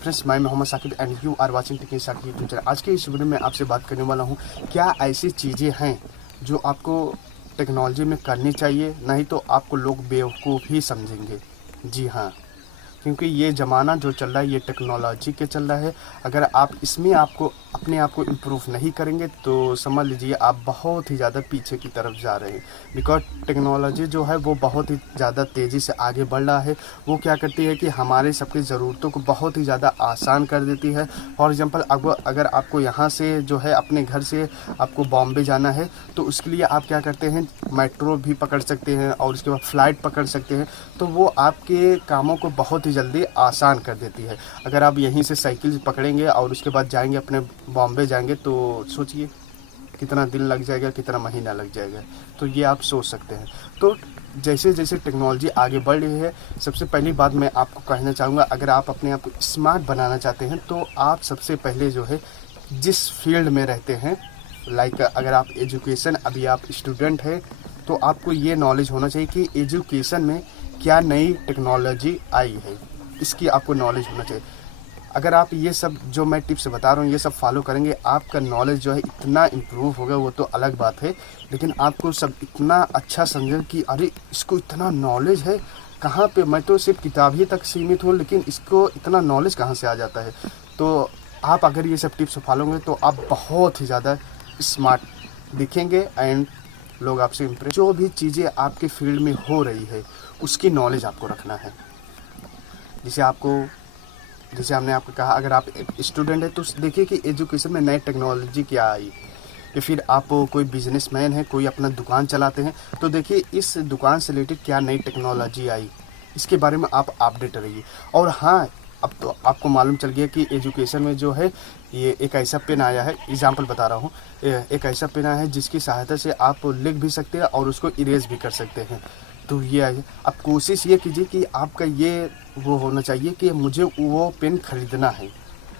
Friends, मैं Mohammad Saqib and you are watching technique Saqib YouTube channel. आज के इस वीडियो में आपसे बात करने वाला हूँ, क्या ऐसी चीज़ें हैं जो आपको टेक्नोलॉजी में करनी चाहिए, नहीं तो आपको लोग बेवकूफ़ ही समझेंगे। जी हाँ, क्योंकि ये ज़माना जो चल रहा है ये टेक्नोलॉजी के चल रहा है। अगर आप इसमें अपने आप को इम्प्रूव नहीं करेंगे तो समझ लीजिए आप बहुत ही ज़्यादा पीछे की तरफ जा रहे हैं। बिकॉज टेक्नोलॉजी जो है वो बहुत ही ज़्यादा तेज़ी से आगे बढ़ रहा है। वो क्या करती है कि हमारे सबकी ज़रूरतों को बहुत ही ज़्यादा आसान कर देती है। फॉर एग्ज़ाम्पल, अगर आपको यहाँ से जो है अपने घर से आपको बॉम्बे जाना है तो उसके लिए आप क्या करते हैं, मेट्रो भी पकड़ सकते हैं और उसके बाद फ़्लाइट पकड़ सकते हैं। तो वो आपके कामों को बहुत जल्दी आसान कर देती है। अगर आप यहीं से साइकिल पकड़ेंगे और उसके बाद जाएंगे अपने बॉम्बे जाएंगे तो सोचिए कितना दिन लग जाएगा, कितना महीना लग जाएगा। तो ये आप सोच सकते हैं। तो जैसे जैसे टेक्नोलॉजी आगे बढ़ रही है, सबसे पहली बात मैं आपको कहना चाहूँगा, अगर आप अपने आप को स्मार्ट बनाना चाहते हैं तो आप सबसे पहले जो है जिस फील्ड में रहते हैं, लाइक अगर आप एजुकेशन, अभी आप स्टूडेंट हैं तो आपको ये नॉलेज होना चाहिए कि एजुकेशन में क्या नई टेक्नोलॉजी आई है, इसकी आपको नॉलेज होना चाहिए। अगर आप ये सब जो मैं टिप्स बता रहा हूँ ये सब फॉलो करेंगे, आपका नॉलेज जो है इतना इम्प्रूव होगा, वो तो अलग बात है। लेकिन आपको सब इतना अच्छा समझें कि अरे इसको इतना नॉलेज है, कहाँ पे, मैं तो सिर्फ किताब ही तक सीमित हूँ, लेकिन इसको इतना नॉलेज कहाँ से आ जाता है। तो आप अगर ये सब टिप्स फॉलो करेंगे तो आप बहुत ही ज़्यादा स्मार्ट दिखेंगे एंड लोग आपसे इम्प्रेस। जो भी चीज़ें आपके फील्ड में हो रही है उसकी नॉलेज आपको रखना है। जैसे हमने आपको कहा, अगर आप एक स्टूडेंट है तो देखिए कि एजुकेशन में नई टेक्नोलॉजी क्या आई, या फिर आप कोई बिजनेसमैन है, कोई अपना दुकान चलाते हैं तो देखिए इस दुकान से रिलेटेड क्या नई टेक्नोलॉजी आई, इसके बारे में आप अपडेट रहिए। और हाँ, अब तो आपको मालूम चल गया कि एजुकेशन में जो है ये एक ऐसा पेन आया है, एग्जाम्पल बता रहा हूँ, एक ऐसा पेन आया है जिसकी सहायता से आप लिख भी सकते हैं और उसको इरेज भी कर सकते हैं। तो ये आइए, अब कोशिश ये कीजिए कि आपका ये वो होना चाहिए कि मुझे वो पेन ख़रीदना है,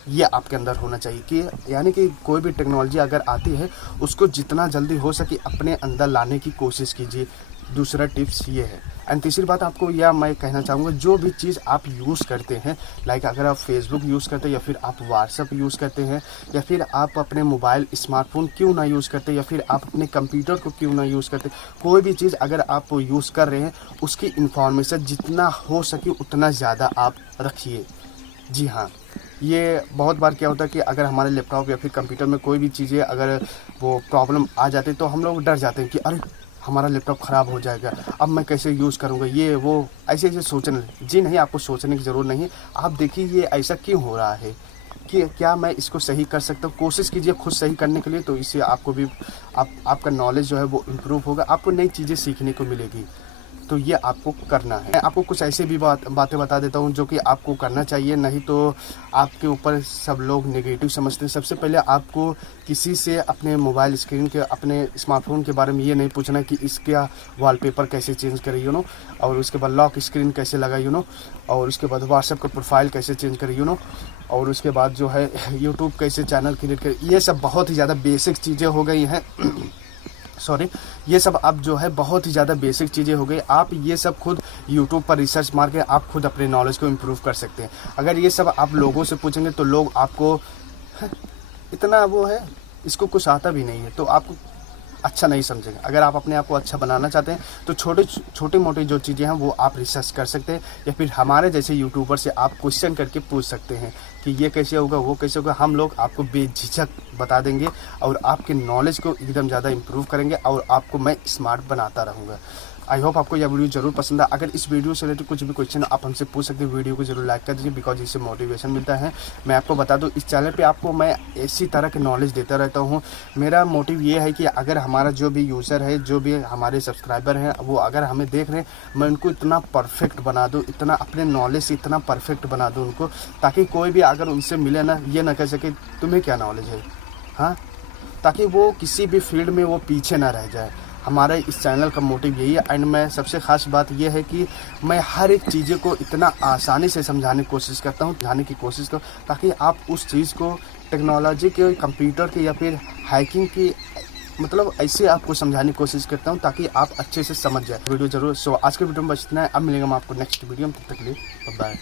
ये आपके अंदर होना चाहिए। कि यानी कि कोई भी टेक्नोलॉजी अगर आती है उसको जितना जल्दी हो सके अपने अंदर लाने की कोशिश कीजिए। दूसरा टिप्स ये है। एंड तीसरी बात आपको यह मैं कहना चाहूँगा, जो भी चीज़ आप यूज़ करते हैं, लाइक अगर आप फेसबुक यूज़ करते हैं या फिर आप व्हाट्सअप यूज़ करते हैं या फिर आप अपने मोबाइल स्मार्टफोन क्यों ना यूज़ करते या फिर आप अपने कंप्यूटर को क्यों ना यूज़ करते, कोई भी चीज़ अगर आप यूज़ कर रहे हैं उसकी इन्फॉर्मेशन जितना हो सके उतना ज़्यादा आप रखिए। जी हाँ, ये बहुत बार क्या होता है कि अगर हमारे लैपटॉप या फिर कंप्यूटर में कोई भी चीज़ें अगर वो प्रॉब्लम आ जाती है तो हम लोग डर जाते हैं कि अरे हमारा लैपटॉप ख़राब हो जाएगा, अब मैं कैसे यूज़ करूँगा, ये वो ऐसे सोचने। जी नहीं, आपको सोचने की ज़रूरत नहीं है। आप देखिए ये ऐसा क्यों हो रहा है, कि क्या मैं इसको सही कर सकता हूँ। कोशिश कीजिए खुद सही करने के लिए, तो इससे आपको भी आपका नॉलेज जो है वो इम्प्रूव होगा, आपको नई चीज़ें सीखने को मिलेगी। तो ये आपको करना है। मैं आपको कुछ ऐसे भी बातें बता देता हूँ जो कि आपको करना चाहिए, नहीं तो आपके ऊपर सब लोग नेगेटिव समझते हैं। सबसे पहले आपको किसी से अपने मोबाइल स्क्रीन के, अपने स्मार्टफोन के बारे में ये नहीं पूछना कि इसका वॉलपेपर कैसे चेंज करें, और उसके बाद लॉक स्क्रीन कैसे लगाए, और उसके बाद व्हाट्सएप का प्रोफाइल कैसे चेंज करें, और उसके बाद जो है यूट्यूब कैसे चैनल क्रिएट करें। ये सब बहुत ही ज़्यादा बेसिक चीज़ें हो गई हैं। ये सब अब जो है बहुत ही ज़्यादा बेसिक चीज़ें हो गई। आप ये सब खुद यूट्यूब पर रिसर्च मार के आप खुद अपने नॉलेज को इम्प्रूव कर सकते हैं। अगर ये सब आप लोगों से पूछेंगे तो लोग आपको इतना वो है, इसको कुछ आता भी नहीं है, तो आपको अच्छा नहीं समझेंगे। अगर आप अपने आप को अच्छा बनाना चाहते हैं तो छोटे मोटे जो चीज़ें हैं वो आप रिसर्च कर सकते हैं, या फिर हमारे जैसे यूट्यूबर से आप क्वेश्चन करके पूछ सकते हैं कि ये कैसे होगा, वो कैसे होगा। हम लोग आपको बेझिझक बता देंगे और आपके नॉलेज को एकदम ज़्यादा इम्प्रूव करेंगे और आपको मैं स्मार्ट बनाता रहूँगा। आई होप आपको यह वीडियो जरूर पसंद है। अगर इस वीडियो से रिलेटेड कुछ भी क्वेश्चन आप हमसे पूछ सकते हैं, वीडियो को जरूर लाइक कर दीजिए, बिकॉज इससे मोटिवेशन मिलता है। मैं आपको बता दूं, इस चैनल पे आपको मैं इसी तरह के नॉलेज देता रहता हूं। मेरा मोटिव ये है कि अगर हमारा जो भी यूज़र है, जो भी हमारे सब्सक्राइबर हैं, वो अगर हमें देख रहे हैं, मैं उनको इतना परफेक्ट बना दूँ, इतना अपने नॉलेज से इतना परफेक्ट बना दूँ उनको, ताकि कोई भी अगर उनसे मिले ना, ये ना कह सके तुम्हें क्या नॉलेज है। हाँ, ताकि वो किसी भी फील्ड में वो पीछे ना रह जाए। हमारे इस चैनल का मोटिव यही है। एंड मैं सबसे ख़ास बात यह है कि मैं हर एक चीज़ें को इतना आसानी से समझाने की कोशिश करता हूँ, ताकि आप उस चीज़ को टेक्नोलॉजी के, कंप्यूटर के या फिर हैकिंग की, मतलब ऐसे आपको समझाने की कोशिश करता हूँ ताकि आप अच्छे से समझ जाए। वीडियो जरूर। आज के वीडियो में बस इतना है। अब मिलेंगे हम आपको नेक्स्ट वीडियो में, तब तक के लिए बाय।